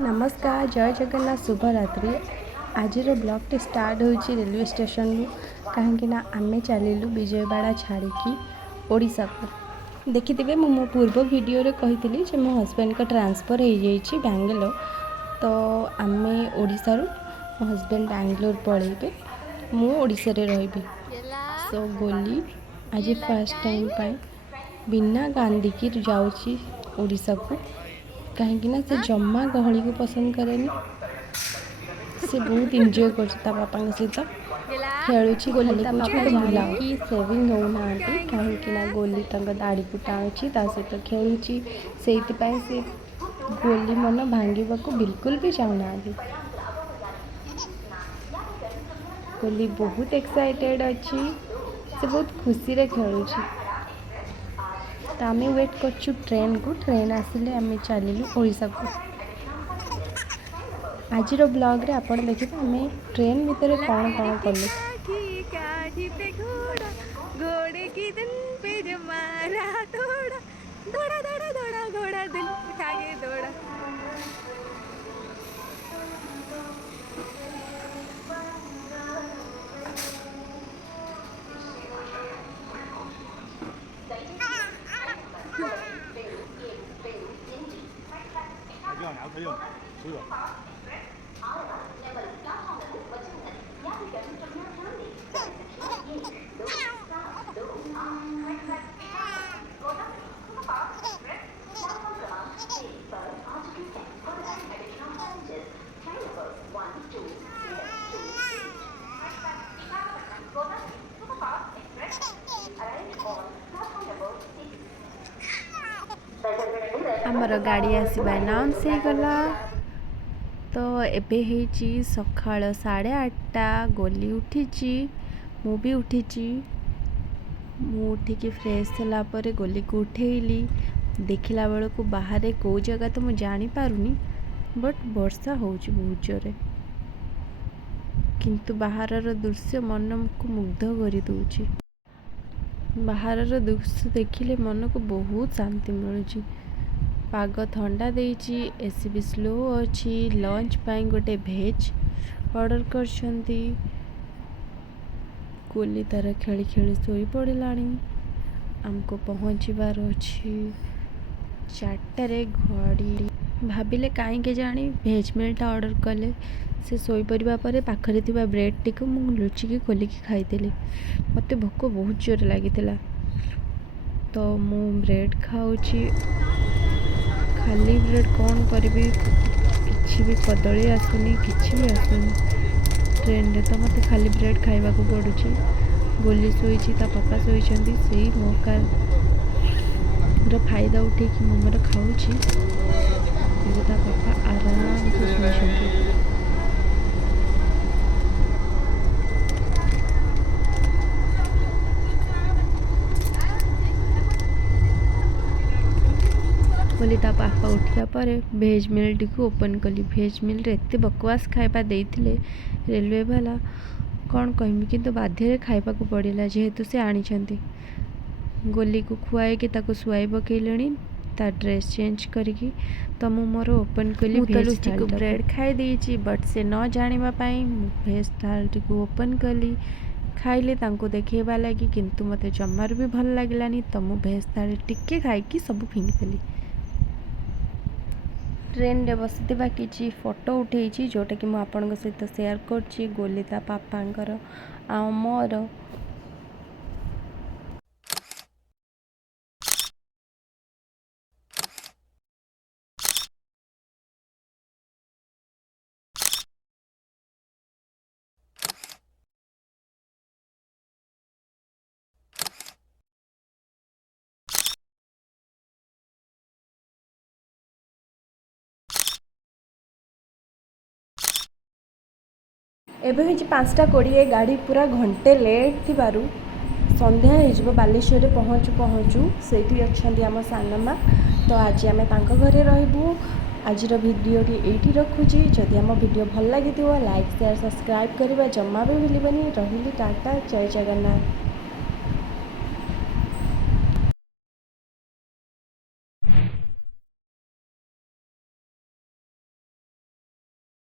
नमस्कार जय जगन्नाथ शुभरात्रि। आज ब्लॉग स्टार्ट हो रेलवे स्टेशन कहीं आमे चलू विजयवाड़ा छाड़ी ओडिशा को देखिथे मो पूर्व वीडियो रे कही जे मो हस्बैंड का ट्रांसफर हो जाइए बेंगलोर। तो आमे ओडिशा मो हस्बैंड बेंगलोर पलैबे मु ओडिशा रे रही। सो गोली आज फर्स्ट टाइम पाई बिना गांधी की जाऊँगी ओडिशा को कहीं से जमा गहली को पसंद करेनि। से बहुत इंजॉय कर पापा सहित खेलुची गोली बुला कि सेविंग होना कहीं गोली दाड़ी को टाणुची सहित खेलुची से गोली मन भांगा को बिल्कुल भी चाहूना। गोली बहुत एक्साइटेड अच्छी से बहुत खुशी रे खेलुची। तो आम वेट कर ट्रेन को ट्रेन आसिले आम चलू ओडिशा को। आज ब्लॉग रे आपण देखिए आम ट्रेन भितर कौन कौन कलु। आमर गाड़ी आसवा अनाउंस हो गला। तो एबे हेची सकाळ 8:30 गोली उठी मु भी उठी मु उठिकी फ्रेश होला परे गोली को उठेली देखला बेल को बाहर कौ जगह तो मुझे जानी पारुनी बट वर्षा होची बहुत जोरे किंतु बाहर दृश्य मन को मुग्ध कर दूची। बाहर दृश्य देखिले मन को बहुत शांति मिलूची। पाग ठंडा देइची एसी भी स्लो अच्छी लंच पाई गोटे भेज ऑर्डर करछंती। गोली तार खेली खेली सोई पड़लानी। आमको पहुँचबार अच्छी 4टारे घड़ी भाविले कहीं जानी भेज मिलटा ऑर्डर कले से सोई पड़वा परे पाखरे थिबा ब्रेड टी को मु लुचिकी खोलिकी खाईदेली। मते भोक बहुत जोर लगी तो मु ब्रेड खाऊची। खाली ब्रेड कौन करी किसी भी कदली आसुनी किसी भी आसुनी ट्रेन रे तो मत खाली ब्रेड खाइबा को पड़ुची। गोली शोची पापा शोचती से मौका फायदा उठे कि मोर खाऊची पापा आराम से शोचती। बोली ता पापा उठा पर भेज मिल टी को ओपन कली। भेज मिल रे एत बकवास खाइबा देइथिले रेलवे वाला कौन कहमी किंतु बाध्य खाइबा को पड़ेला जेहेतु से आनी। गोली को खुआई कि ताको सुआई पकईले ता ड्रेस चेंज करिकी तो मु मोर ओपन कली भेज थाली को ब्रेड खाई देइची बट से न जानिबा पाई भेज थाली को ओपन कली खाइले तांको देखेबा लगी किंतु मते जमार भी भल लागलानी। तो मु भेज थाली टिके खाइकी सब फिंगिदेली। ट्रेन रे बसता किसी फोटो उठे जोटा कि मुझे सहित शेयर कर गोली ता पापांकर आ मोर। एबे होची 5:20 गाड़ी पूरा घंटे लेट थिबारु संध्या हो बालेश्वर पहुँचू से अच्छा आम सानमा। तो आज आम घरे रहबू। आज भिडियो ये रखुची। जदि आम भिडियो भल लगी लाइक शेयर सब्सक्राइब करवा जमा भी भूलबनी। रही टाटा जय जगन्नाथ।